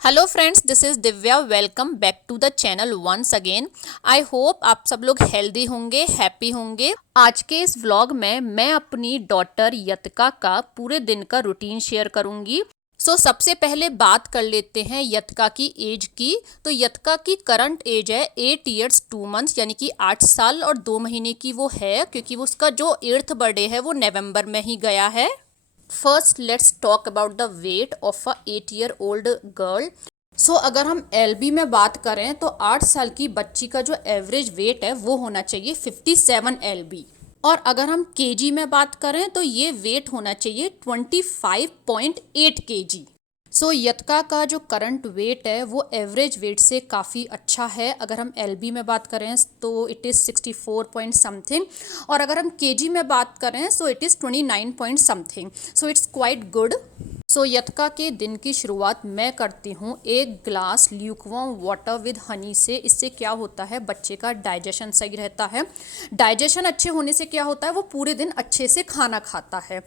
Hello friends, this is Divya. Welcome back to the channel once again. I hope आप सब लोग healthy होंगे, happy होंगे। आज के इस व्लॉग में मैं अपनी डॉटर यतिका का पूरे दिन का रूटीन शेयर करूंगी। सबसे पहले बात कर लेते हैं यतिका की एज की। तो यतिका की करंट एज है 8 ईयर्स 2 मंथ्स, यानी कि 8 साल और 2 महीने की वो है, क्योंकि वो उसका जो 8th बर्थडे है वो नवंबर में ही गया है। First let's talk about the weight of a 8 year old girl. अगर हम एलबी में बात करें तो 8 साल की बच्ची का जो एवरेज वेट है वो होना चाहिए 57 एलबी। और अगर हम केजी में बात करें तो ये वेट होना चाहिए 25.8 केजी। यतका का जो करंट वेट है वो एवरेज वेट से काफ़ी अच्छा है। अगर हम एलबी में बात करें तो इट इज़ 64 पॉइंट समथिंग, और अगर हम केजी में बात करें so it is 29 point something. It's quite good. यतका के दिन की शुरुआत मैं करती हूँ एक glass lukewarm water with honey से। इससे क्या होता है, बच्चे का डाइजेशन सही रहता है। डाइजेशन अच्छे होने से क्या होता है, वो पूरे दिन अच्छे से खाना खाता है।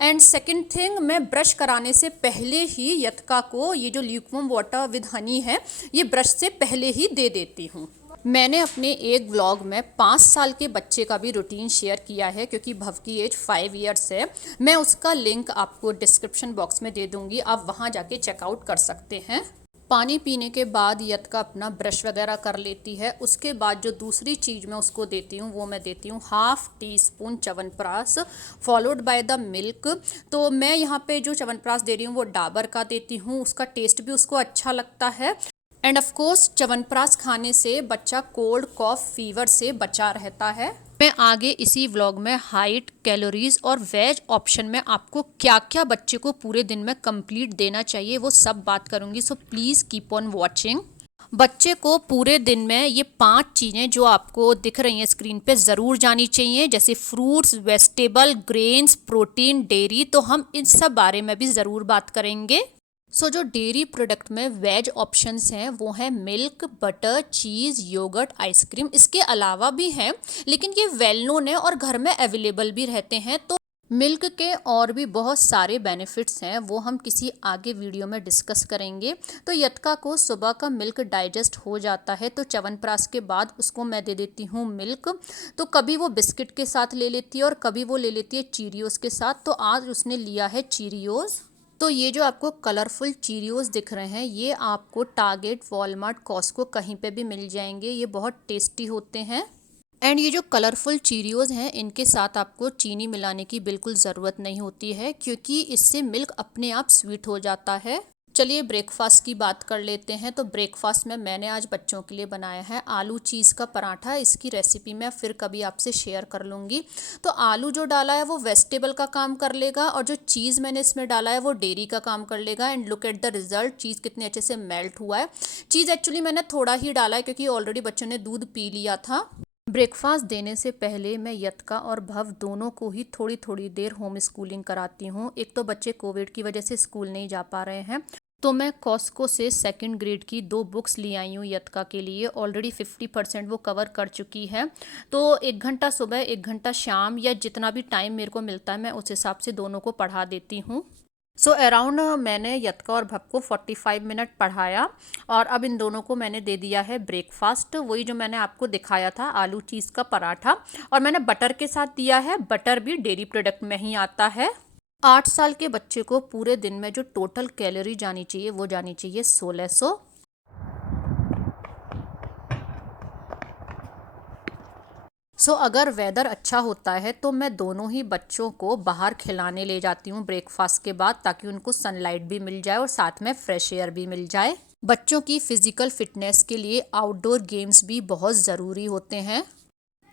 एंड सेकंड थिंग, मैं ब्रश कराने से पहले ही यतका को ये जो ल्यूकवार्म वाटर विद हनी है ये ब्रश से पहले ही दे देती हूँ। मैंने अपने एक व्लॉग में 5 साल के बच्चे का भी रूटीन शेयर किया है, क्योंकि भव की एज 5 ईयर्स है। मैं उसका लिंक आपको डिस्क्रिप्शन बॉक्स में दे दूंगी, आप वहाँ जाके चेकआउट कर सकते हैं। पानी पीने के बाद यतका अपना ब्रश वगैरह कर लेती है। उसके बाद जो दूसरी चीज़ मैं उसको देती हूँ वो मैं देती हूँ half tea spoon chyawanprash followed by the milk. तो मैं यहाँ पे जो च्यवनप्राश दे रही हूँ वो डाबर का देती हूँ, उसका टेस्ट भी उसको अच्छा लगता है। एंड ऑफ कोर्स च्यवनप्राश खाने से बच्चा कोल्ड कॉफ फीवर से बचा रहता है। मैं आगे इसी व्लॉग में हाइट, कैलोरीज और वेज ऑप्शन में आपको क्या क्या बच्चे को पूरे दिन में कंप्लीट देना चाहिए वो सब बात करूंगी। Please keep on watching. बच्चे को पूरे दिन में ये 5 चीज़ें जो आपको दिख रही हैं स्क्रीन पे ज़रूर जानी चाहिए, जैसे fruits, vegetable, grains, protein, dairy. तो हम इन सब बारे में भी ज़रूर बात करेंगे। जो डेयरी प्रोडक्ट में वेज ऑप्शंस हैं वो हैं मिल्क, बटर, चीज़, योगर्ट, आइसक्रीम। इसके अलावा भी हैं, लेकिन ये वेल नोन है और घर में अवेलेबल भी रहते हैं। तो मिल्क के और भी बहुत सारे बेनिफिट्स हैं, वो हम किसी आगे वीडियो में डिस्कस करेंगे। तो यतका को सुबह का मिल्क डाइजेस्ट हो जाता है, तो च्यवनप्राश के बाद उसको मैं दे देती हूँ मिल्क। तो कभी वो बिस्किट के साथ ले लेती है और कभी वो ले लेती है चीरियोज़ के साथ। तो आज उसने लिया है चीरियोज़। तो ये जो आपको कलरफुल चीरियोज़ दिख रहे हैं ये आपको टारगेट, वॉलमार्ट, कॉस्को कहीं पे भी मिल जाएंगे। ये बहुत टेस्टी होते हैं। एंड ये जो कलरफुल चीरियोज़ हैं इनके साथ आपको चीनी मिलाने की बिल्कुल ज़रूरत नहीं होती है, क्योंकि इससे मिल्क अपने आप स्वीट हो जाता है। चलिए ब्रेकफास्ट की बात कर लेते हैं। तो ब्रेकफास्ट में मैंने आज बच्चों के लिए बनाया है आलू चीज़ का पराठा। इसकी रेसिपी मैं फिर कभी आपसे शेयर कर लूँगी। तो आलू जो डाला है वो वेजिटेबल का काम कर लेगा, और जो चीज़ मैंने इसमें डाला है वो डेयरी का काम कर लेगा। And look at the result, चीज़ कितने अच्छे से मेल्ट हुआ है। चीज़ एक्चुअली मैंने थोड़ा ही डाला है क्योंकि ऑलरेडी बच्चों ने दूध पी लिया था। ब्रेकफास्ट देने से पहले मैं यतका और भव दोनों को ही थोड़ी थोड़ी देर होम स्कूलिंग कराती हूँ। एक तो बच्चे कोविड की वजह से स्कूल नहीं जा पा रहे हैं, तो मैं कॉस्को से 2nd ग्रेड की 2 बुक्स ले आई हूँ यतका के लिए। ऑलरेडी 50% वो कवर कर चुकी है। तो 1 घंटा सुबह 1 घंटा शाम, या जितना भी टाइम मेरे को मिलता है मैं उस हिसाब से दोनों को पढ़ा देती हूँ। अराउंड मैंने यतका और भव को 45 मिनट पढ़ाया, और अब इन दोनों को मैंने दे दिया है ब्रेकफास्ट, वही जो मैंने आपको दिखाया था आलू चीज़ का पराठा। और मैंने बटर के साथ दिया है, बटर भी डेयरी प्रोडक्ट में ही आता है। 8 साल के बच्चे को पूरे दिन में जो टोटल कैलोरी जानी चाहिए वो जानी चाहिए 1600। अगर वेदर अच्छा होता है तो मैं दोनों ही बच्चों को बाहर खिलाने ले जाती हूँ ब्रेकफास्ट के बाद, ताकि उनको सनलाइट भी मिल जाए और साथ में फ्रेश एयर भी मिल जाए। बच्चों की फिजिकल फिटनेस के लिए आउटडोर गेम्स भी बहुत ज़रूरी होते हैं।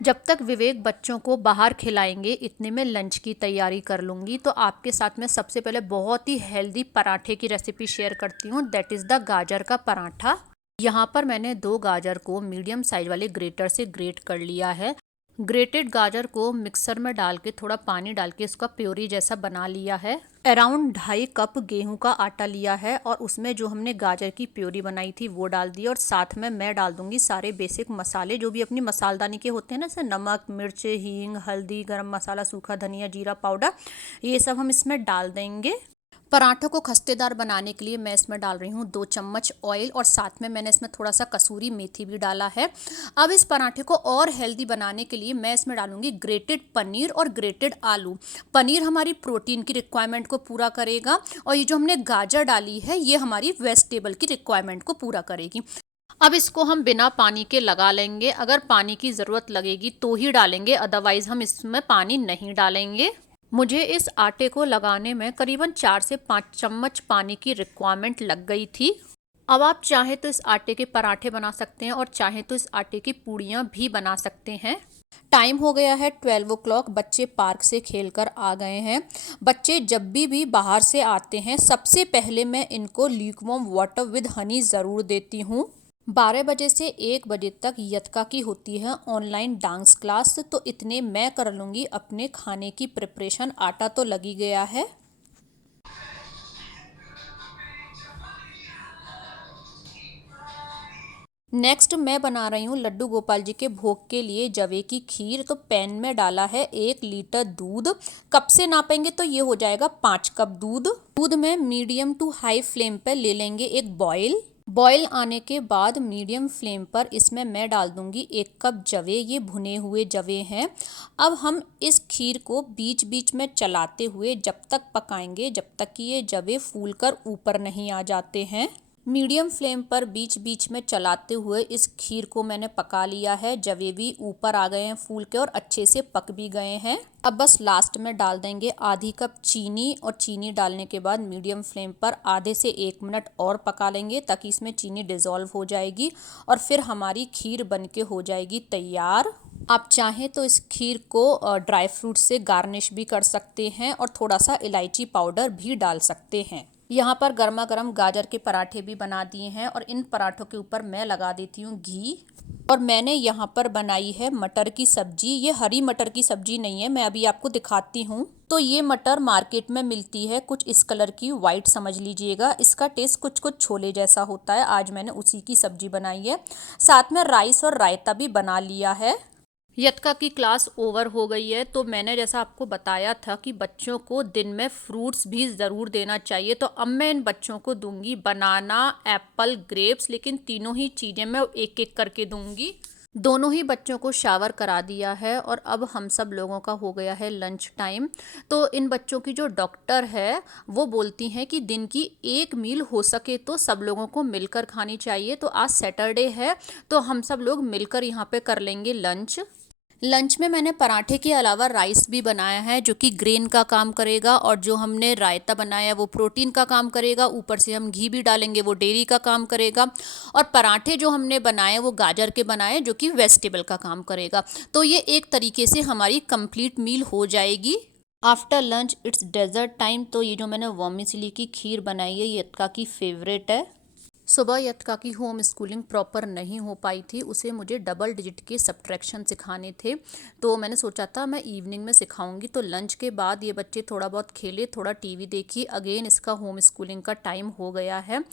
जब तक विवेक बच्चों को बाहर खिलाएंगे इतने में लंच की तैयारी कर लूँगी। तो आपके साथ में सबसे पहले बहुत ही हेल्दी पराठे की रेसिपी शेयर करती हूँ, दैट इज़ द गाजर का पराठा। यहाँ पर मैंने 2 गाजर को मीडियम साइज वाले ग्रेटर से ग्रेट कर लिया है। ग्रेटेड गाजर को मिक्सर में डाल के थोड़ा पानी डाल के इसका प्योरी जैसा बना लिया है। अराउंड 2.5 कप गेहूं का आटा लिया है, और उसमें जो हमने गाजर की प्योरी बनाई थी वो डाल दी। और साथ में मैं डाल दूंगी सारे बेसिक मसाले जो भी अपनी मसालदानी के होते हैं ना, जैसे नमक, मिर्च, हींग, हल्दी, गरम मसाला, सूखा धनिया, जीरा पाउडर, ये सब हम इसमें डाल देंगे। पराठों को खस्तेदार बनाने के लिए मैं इसमें डाल रही हूँ 2 चम्मच ऑयल और साथ में मैंने इसमें थोड़ा सा कसूरी मेथी भी डाला है। अब इस पराठे को और हेल्दी बनाने के लिए मैं इसमें डालूंगी ग्रेटेड पनीर और ग्रेटेड आलू। पनीर हमारी प्रोटीन की रिक्वायरमेंट को पूरा करेगा और ये जो हमने गाजर डाली है ये हमारी वेजिटेबल की रिक्वायरमेंट को पूरा करेगी। अब इसको हम बिना पानी के लगा लेंगे। अगर पानी की ज़रूरत लगेगी तो ही डालेंगे, अदरवाइज़ हम इसमें पानी नहीं डालेंगे। मुझे इस आटे को लगाने में करीबन 4 से 5 चम्मच पानी की रिक्वायरमेंट लग गई थी। अब आप चाहें तो इस आटे के पराठे बना सकते हैं और चाहें तो इस आटे की पूड़ियाँ भी बना सकते हैं। टाइम हो गया है 12 o'clock। बच्चे पार्क से खेलकर आ गए हैं। बच्चे जब भी बाहर से आते हैं सबसे पहले मैं इनको ल्यूकवार्म वाटर विद हनी ज़रूर देती हूँ। 12 बजे से 1 बजे तक यतका की होती है ऑनलाइन डांस क्लास, तो इतने मैं कर लूँगी अपने खाने की प्रिपरेशन। आटा तो लगी गया है। नेक्स्ट मैं बना रही हूँ लड्डू गोपाल जी के भोग के लिए जवे की खीर। तो पैन में डाला है 1 लीटर दूध। कप से नापेंगे तो ये हो जाएगा 5 कप दूध। दूध में मीडियम टू हाई फ्लेम पर ले लेंगे एक बॉयल आने के बाद मीडियम फ्लेम पर इसमें मैं डाल दूंगी 1 कप जवे। ये भुने हुए जवे हैं। अब हम इस खीर को बीच बीच में चलाते हुए जब तक पकाएंगे जब तक कि ये जवे फूलकर ऊपर नहीं आ जाते हैं। मीडियम फ्लेम पर बीच बीच में चलाते हुए इस खीर को मैंने पका लिया है। जवे भी ऊपर आ गए हैं फूल के और अच्छे से पक भी गए हैं। अब बस लास्ट में डाल देंगे आधी कप चीनी और चीनी डालने के बाद मीडियम फ्लेम पर आधे से 1 मिनट और पका लेंगे ताकि इसमें चीनी डिज़ोल्व हो जाएगी और फिर हमारी खीर बनके हो जाएगी तैयार। आप चाहें तो इस खीर को ड्राई फ्रूट से गार्निश भी कर सकते हैं और थोड़ा सा इलायची पाउडर भी डाल सकते हैं। यहाँ पर गर्मा गर्म गाजर के पराठे भी बना दिए हैं और इन पराठों के ऊपर मैं लगा देती हूँ घी। और मैंने यहाँ पर बनाई है मटर की सब्जी। ये हरी मटर की सब्जी नहीं है, मैं अभी आपको दिखाती हूँ। तो ये मटर मार्केट में मिलती है कुछ इस कलर की, वाइट समझ लीजिएगा। इसका टेस्ट कुछ कुछ छोले जैसा होता है। आज मैंने उसी की सब्जी बनाई है। साथ में राइस और रायता भी बना लिया है। यतका की क्लास ओवर हो गई है तो मैंने जैसा आपको बताया था कि बच्चों को दिन में फ्रूट्स भी ज़रूर देना चाहिए। तो अब मैं इन बच्चों को दूंगी बनाना, एप्पल, ग्रेप्स, लेकिन तीनों ही चीज़ें मैं एक एक करके दूंगी। दोनों ही बच्चों को शावर करा दिया है और अब हम सब लोगों का हो गया है लंच टाइम। तो इन बच्चों की जो डॉक्टर है वो बोलती हैं कि दिन की एक मील हो सके तो सब लोगों को मिलकर खानी चाहिए। तो आज सैटरडे है तो हम सब लोग मिलकर यहाँ पे कर लेंगे लंच में मैंने पराठे के अलावा राइस भी बनाया है जो कि ग्रेन का काम करेगा और जो हमने रायता बनाया वो प्रोटीन का काम करेगा। ऊपर से हम घी भी डालेंगे वो डेयरी का काम करेगा। और पराठे जो हमने बनाए वो गाजर के बनाए जो कि वेजिटेबल का काम करेगा। तो ये एक तरीके से हमारी कंप्लीट मील हो जाएगी। After lunch it's dessert time. तो ये जो मैंने वर्मिसेली की खीर बनाई है ये यतका की फेवरेट है। सुबह यतका की होम स्कूलिंग प्रॉपर नहीं हो पाई थी, उसे मुझे डबल डिजिट के सब्ट्रैक्शन सिखाने थे। तो मैंने सोचा था मैं इवनिंग में सिखाऊंगी। तो लंच के बाद ये बच्चे थोड़ा बहुत खेले, थोड़ा टीवी देखी। अगेन इसका होम स्कूलिंग का टाइम हो गया है।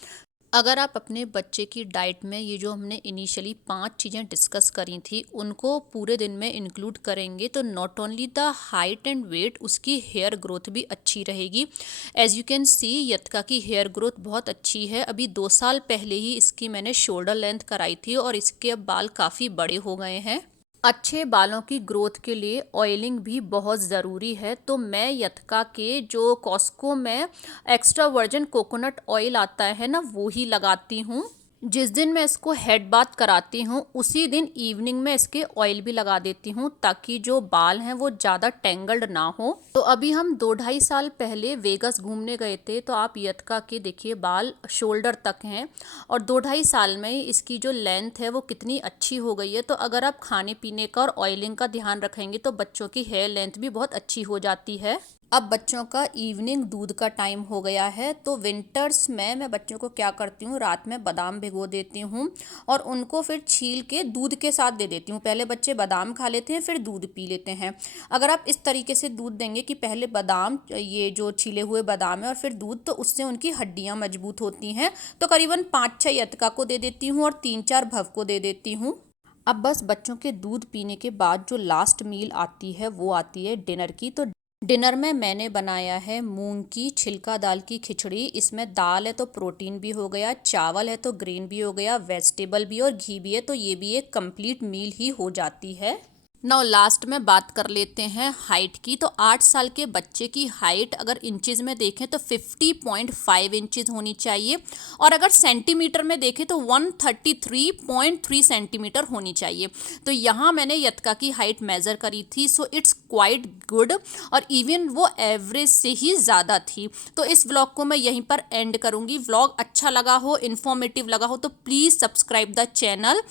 अगर आप अपने बच्चे की डाइट में ये जो हमने इनिशियली 5 चीज़ें डिस्कस करी थी उनको पूरे दिन में इंक्लूड करेंगे तो not only the height and weight, उसकी हेयर ग्रोथ भी अच्छी रहेगी। एज यू कैन सी यतका की हेयर ग्रोथ बहुत अच्छी है। अभी 2 साल पहले ही इसकी मैंने शोल्डर लेंथ कराई थी और इसके अब बाल काफ़ी बड़े हो गए हैं। अच्छे बालों की ग्रोथ के लिए ऑयलिंग भी बहुत ज़रूरी है। तो मैं यतका के जो कॉस्को में एक्स्ट्रा वर्जिन कोकोनट ऑयल आता है ना वो ही लगाती हूँ। जिस दिन मैं इसको हेड बाथ कराती हूँ उसी दिन इवनिंग में इसके ऑयल भी लगा देती हूँ ताकि जो बाल हैं वो ज़्यादा टेंगल्ड ना हो। तो अभी हम 2-2.5 साल पहले वेगस घूमने गए थे तो आप यतका के देखिए बाल शोल्डर तक हैं और 2-2.5 साल में ही इसकी जो लेंथ है वो कितनी अच्छी हो गई है। तो अगर आप खाने पीने का और ऑयलिंग का ध्यान रखेंगे तो बच्चों की हेयर लेंथ भी बहुत अच्छी हो जाती है। अब बच्चों का इवनिंग दूध का टाइम हो गया है। तो विंटर्स में मैं बच्चों को क्या करती हूँ, रात में बादाम भिगो देती हूँ और उनको फिर छील के दूध के साथ दे देती हूँ। पहले बच्चे बादाम खा लेते हैं फिर दूध पी लेते हैं। अगर आप इस तरीके से दूध देंगे कि पहले बादाम, ये जो छीले हुए बादाम है और फिर दूध, तो उससे उनकी हड्डियाँ मजबूत होती हैं। तो करीबन 5-6 यतका को दे देती हूँ और 3-4 भव को दे देती हूँ। अब बस बच्चों के दूध पीने के बाद जो लास्ट मील आती है वो आती है डिनर की। तो डिनर में मैंने बनाया है मूंग की छिलका दाल की खिचड़ी। इसमें दाल है तो प्रोटीन भी हो गया, चावल है तो ग्रीन भी हो गया, वेजिटेबल भी और घी भी है, तो ये भी एक कंप्लीट मील ही हो जाती है। नाउ लास्ट में बात कर लेते हैं हाइट की। तो 8 साल के बच्चे की हाइट अगर इंचेस में देखें तो 50.5 इंचेस होनी चाहिए, और अगर सेंटीमीटर में देखें तो 133.3 सेंटीमीटर होनी चाहिए। तो यहाँ मैंने यतका की हाइट मेज़र करी थी, सो इट्स क्वाइट गुड, और इवन वो एवरेज से ही ज़्यादा थी। तो इस व्लॉग को मैं यहीं पर एंड करूँगी। व्लॉग अच्छा लगा हो, इन्फॉर्मेटिव लगा हो तो प्लीज़ सब्सक्राइब द चैनल।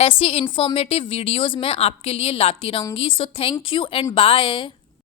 ऐसी इंफॉर्मेटिव वीडियोस मैं आपके लिए लाती रहूँगी। So thank you and bye.